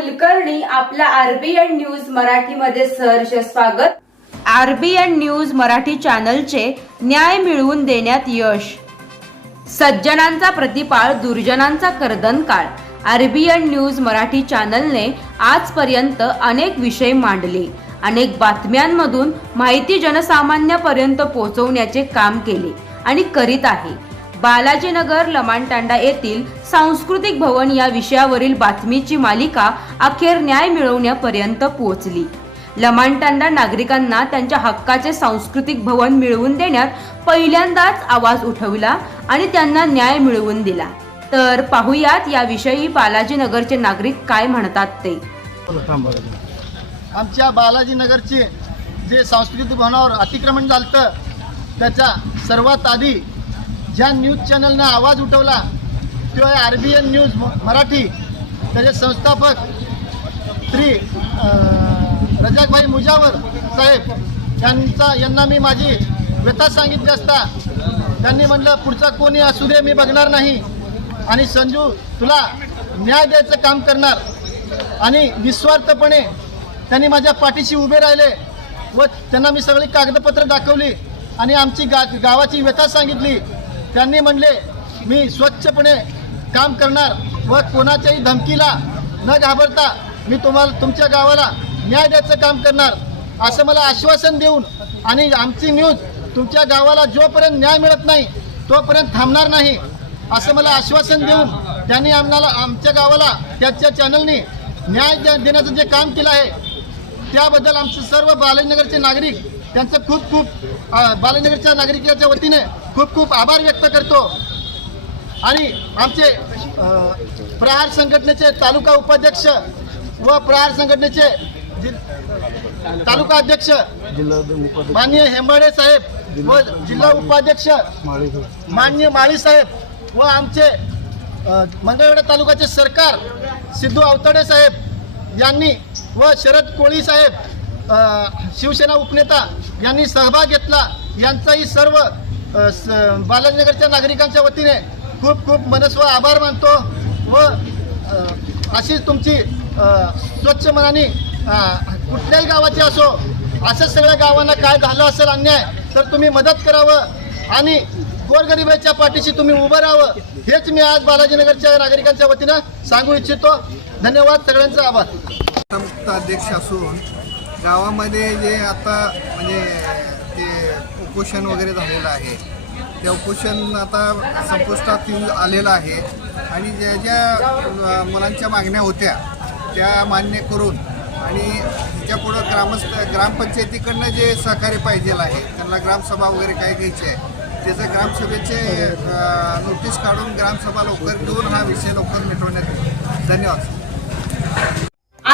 कुलकर्णी आपल्या RBN news मराठीमध्ये सहर्ष स्वागत. आरबीएन न्यूज मराठी चॅनलचे न्याय मिळवून देण्यात यश. सज्जनांचा प्रतिपाळ दुर्जनांचा कर्दन काळ. आरबीएन न्यूज मराठी चॅनलने आजपर्यंत अनेक विषय मांडले. अनेक बातम्यांमधून माहिती जनसामान्यापर्यंत पोहोचवण्याचे काम केले आणि करीत आहे. बालाजीनगर लमाणतांडा येथील सांस्कृतिक भवन या विषयावरील बातमीची मालिका अखेर न्याय मिळवण्यापर्यंत पोहोचली. लमाणतांडा नागरिकांना त्यांच्या हक्काचे सांस्कृतिक भवन मिळवून देण्यात पहिल्यांदाच आवाज उठवला आणि त्यांना न्याय मिळवून दिला. तर पाहुयात याविषयी बालाजीनगरचे नागरिक काय म्हणतात ते? आमच्या बालाजीनगरचे जे सांस्कृतिक भवनावर अतिक्रमण झालं त्याच्या सर्वात आधी ज्या न्यूज चॅनलनं आवाज उठवला तो आहे आर बी एन न्यूज म- मराठी. त्याचे संस्थापक श्री रजाकभाई मुजावर साहेब यांचा यांना मी माझी व्यथा सांगितली असता त्यांनी म्हटलं पुढचा कोणी असू दे मी बघणार नाही. आणि संजू तुला न्याय द्यायचं काम करणार. आणि निस्वार्थपणे त्यांनी माझ्या पाठीशी उभे राहिले व त्यांना मी सगळी कागदपत्र दाखवली आणि आमची गा गावाची व्यथा सांगितली. त्यांनी म्हणले मी स्वच्छपणे काम करणार व कोणाच्याही धमकीला न घाबरता मी तुम्हाला तुमच्या गावाला न्याय द्यायचं काम करणार असं मला आश्वासन देऊन आणि आमची न्यूज तुमच्या गावाला जोपर्यंत न्याय मिळत नाही तोपर्यंत थांबणार नाही असं मला आश्वासन देऊन त्यांनी आम्हाला आमच्या गावाला त्याच्या चॅनलनी न्याय दे- देण्याचं जे काम केलं आहे त्याबद्दल आमचे सर्व बालाजीनगरचे नागरिक त्यांचं खूप खूप अ, बालाजीनगरच्या नागरिकाच्या वतीने खूप खूप आभार व्यक्त करतो. आणि आमचे प्रहार संघटनेचे तालुका उपाध्यक्ष व प्रहार संघटनेचे तालुका अध्यक्ष माननीय हेंबाडे साहेब व जिल्हा उपाध्यक्ष. मान्य माळी साहेब. व आमचे अ, मंगळवेढा तालुक्याचे सरकार सिद्धू अवतडे साहेब यांनी व शरद कोळी साहेब शिवसेना उपनेता यांनी सहभाग घेतला. यांचाही सर्व स- बालाजीनगरच्या नागरिकांच्या वतीने खूप खूप मनस्व आभार मानतो व अशीच तुमची स्वच्छ मनाने कुठल्याही गावाची असो असं सगळ्या गावांना काय झालं असेल अन्याय तर तुम्ही मदत करावं आणि गोरगरिबाच्या पाठीशी तुम्ही उभं राहावं हेच मी आज बालाजीनगरच्या नागरिकांच्या वतीनं सांगू इच्छितो. धन्यवाद सगळ्यांचा आभार. अध्यक्ष असून गावामध्ये जे आता म्हणजे ते उपोषण वगैरे झालेलं आहे ते उपोषण आता संपुष्टात येऊन आलेलं आहे. आणि ज्या ज्या मुलांच्या मागण्या होत्या त्या मान्य करून आणि ह्याच्यापुढं ग्रामस्थ ग्रामपंचायतीकडनं जे सहकार्य पाहिजे आहे त्यांना ग्रामसभा वगैरे काय घ्यायचे आहे त्याचं ग्रामसभेचे नोटीस काढून ग्रामसभा लवकर घेऊन हा विषय लवकर मिटवण्यात धन्यवाद.